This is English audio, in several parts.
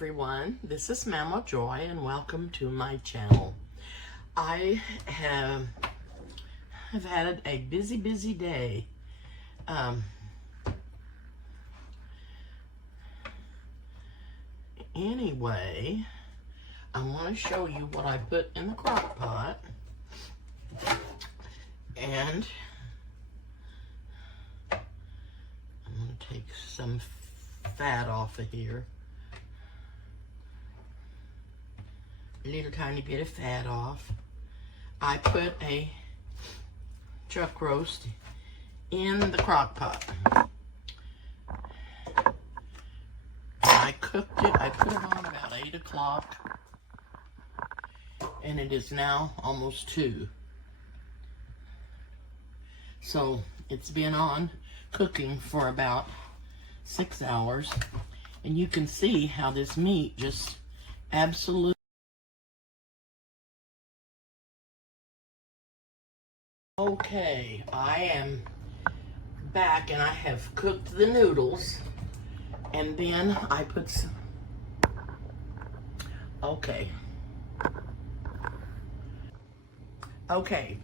everyone, this is Mama Joy and welcome to my channel. I have had a busy day. Anyway, I want to show you what I put in the crock pot. And I'm going to take some fat off of here. A little tiny bit of fat off. I put a chuck roast in the crock pot. I cooked it. I put it on about 8 o'clock. And it is now almost 2. So it's been on cooking for about 6 hours. And you can see how this meat just absolutely. Okay, I am back and I have cooked the noodles, and then I put some, okay,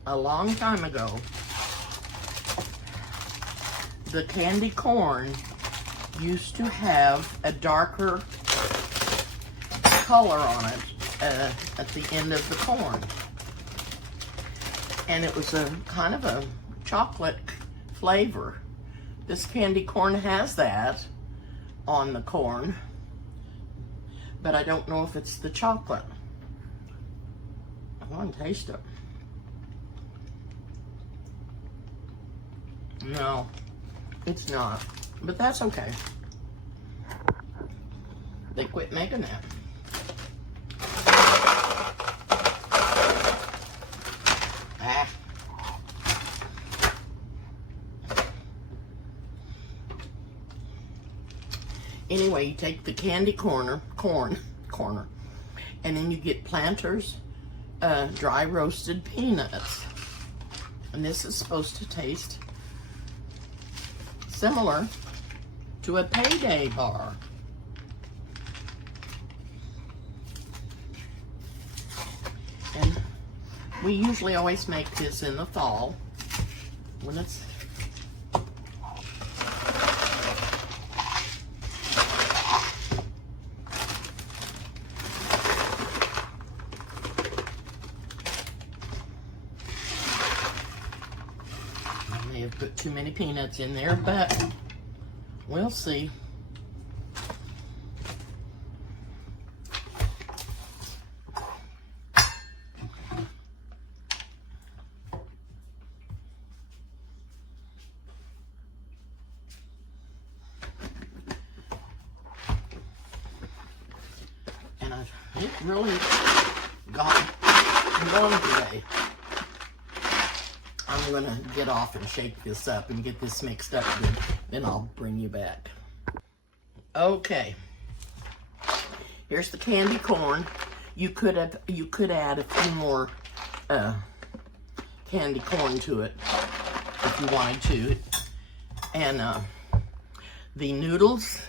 a long time ago, the candy corn used to have a darker color on it at the end of the corn. And it was a kind of a chocolate flavor. This candy corn has that on the corn, but I don't know if it's the chocolate. I want to taste it. No, it's not, but that's okay. They quit making that. Anyway, you take the candy corn, and then you get Planters dry roasted peanuts. And this is supposed to taste similar to a Payday bar. And we usually always make this in the fall when it's put too many peanuts in there, but we'll see. And it really got going today. I'm gonna get off and shake this up and get this mixed up good. Then I'll bring you back. Okay. Here's the candy corn. You could add a few more candy corn to it if you wanted to. And the noodles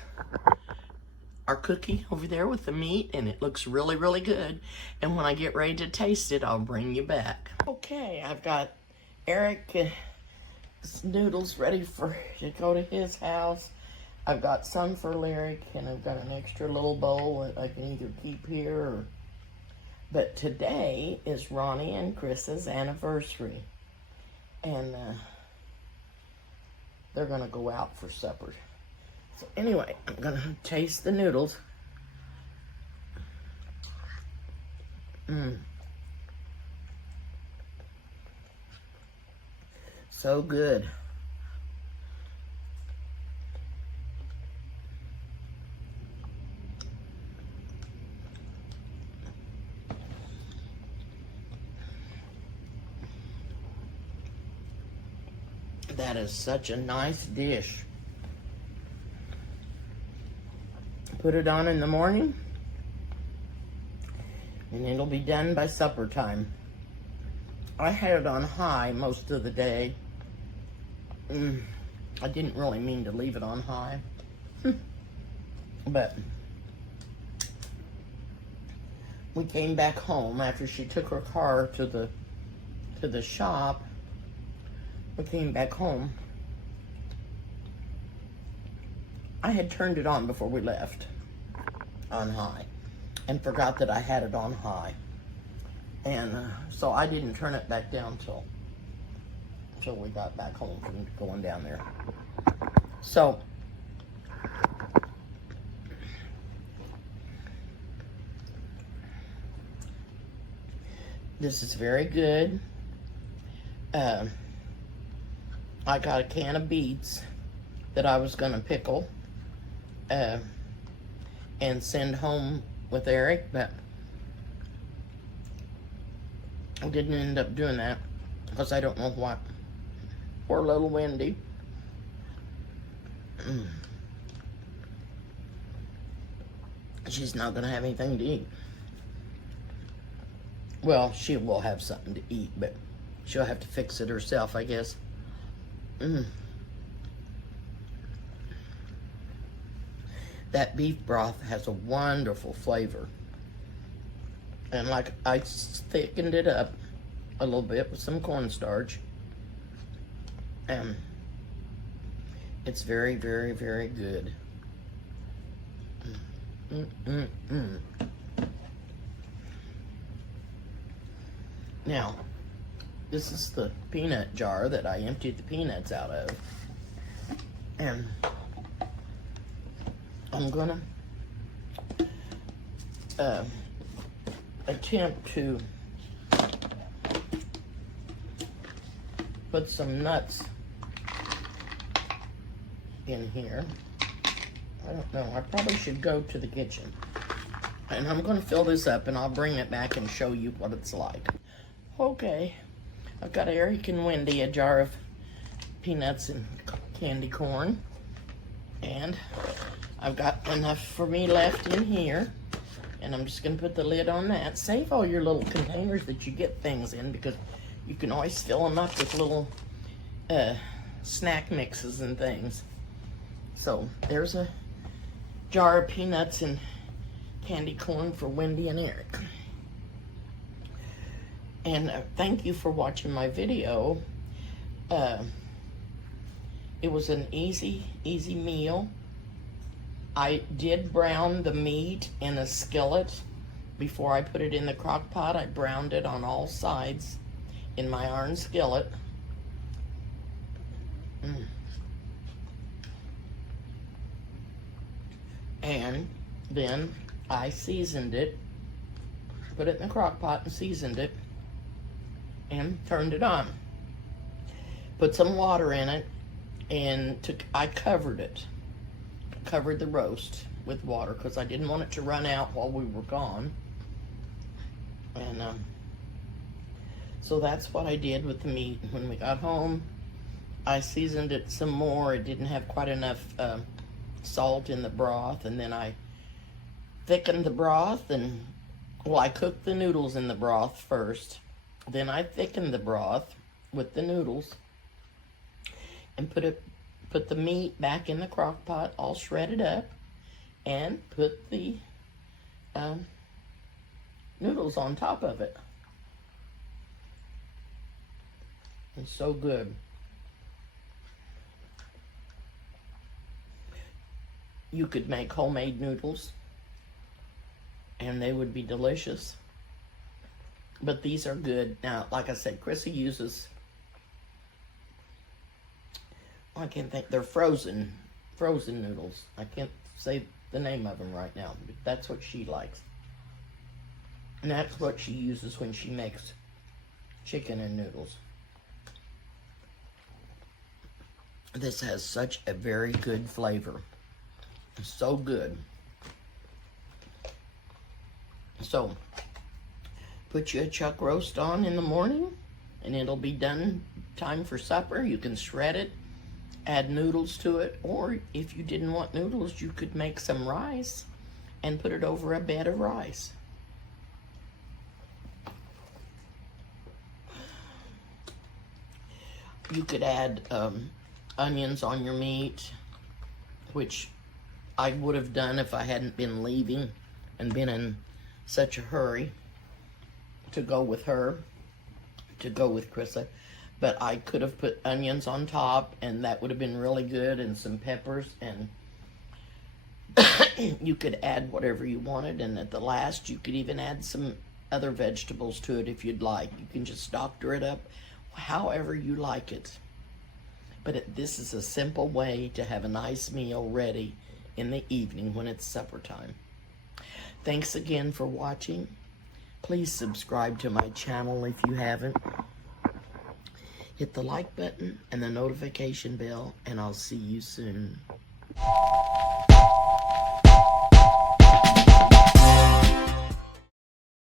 are cooking over there with the meat, and it looks really good. And when I get ready to taste it, I'll bring you back. Okay, I've got Eric's noodles ready to go to his house. I've got some for Lyric, and I've got an extra little bowl that I can either keep here but today is Ronnie and Chris's anniversary, and they're gonna go out for supper. So anyway, I'm gonna taste the noodles. So good. That is such a nice dish. Put it on in the morning, and it'll be done by supper time. I had it on high most of the day. I didn't really mean to leave it on high. But we came back home after she took her car to the shop. We came back home. I had turned it on before we left on high and forgot that I had it on high. And so I didn't turn it back down till we got back home from going down there. So this is very good. I got a can of beets that I was gonna pickle and send home with Eric, but I didn't end up doing that because I don't know what. Poor little Wendy. She's not gonna have anything to eat. Well, she will have something to eat, but she'll have to fix it herself, I guess. That beef broth has a wonderful flavor. And like, I thickened it up a little bit with some cornstarch. And it's very, very, very good. Now, this is the peanut jar that I emptied the peanuts out of. And I'm gonna attempt to put some nuts in here. I don't know, I probably should go to the kitchen. And I'm gonna fill this up and I'll bring it back and show you what it's like. Okay, I've got Eric and Wendy a jar of peanuts and candy corn. And I've got enough for me left in here. And I'm just gonna put the lid on that. Save all your little containers that you get things in, because you can always fill them up with little snack mixes and things. So there's a jar of peanuts and candy corn for Wendy and Eric. And thank you for watching my video. It was an easy meal. I did brown the meat in a skillet before I put it in the crock pot. I browned it on all sides in my iron skillet. And then I seasoned it, put it in the crock pot and seasoned it, and turned it on. Put some water in it, and I covered it. Covered the roast with water because I didn't want it to run out while we were gone. And so that's what I did with the meat. When we got home, I seasoned it some more. It didn't have quite enough salt in the broth, and then I thickened the broth, and well, I cooked the noodles in the broth first. Then I thickened the broth with the noodles and put the meat back in the crock pot, all shredded up, and put the noodles on top of it. It's so good. You could make homemade noodles, and they would be delicious. But these are good. Now, like I said, Chrissy uses, I can't think, they're frozen noodles. I can't say the name of them right now, but that's what she likes. And that's what she uses when she makes chicken and noodles. This has such a very good flavor. It's so good. So, put you a chuck roast on in the morning, and it'll be done time for supper. You can shred it, add noodles to it, or if you didn't want noodles, you could make some rice and put it over a bed of rice. You could add onions on your meat, which I would have done if I hadn't been leaving and been in such a hurry to go with her, to go with Krissa. But I could have put onions on top, and that would have been really good, and some peppers, and you could add whatever you wanted, and at the last you could even add some other vegetables to it if you'd like. You can just doctor it up however you like it. But this is a simple way to have a nice meal ready in the evening when it's supper time. Thanks again for watching. Please subscribe to my channel if you haven't. Hit the like button and the notification bell, and I'll see you soon.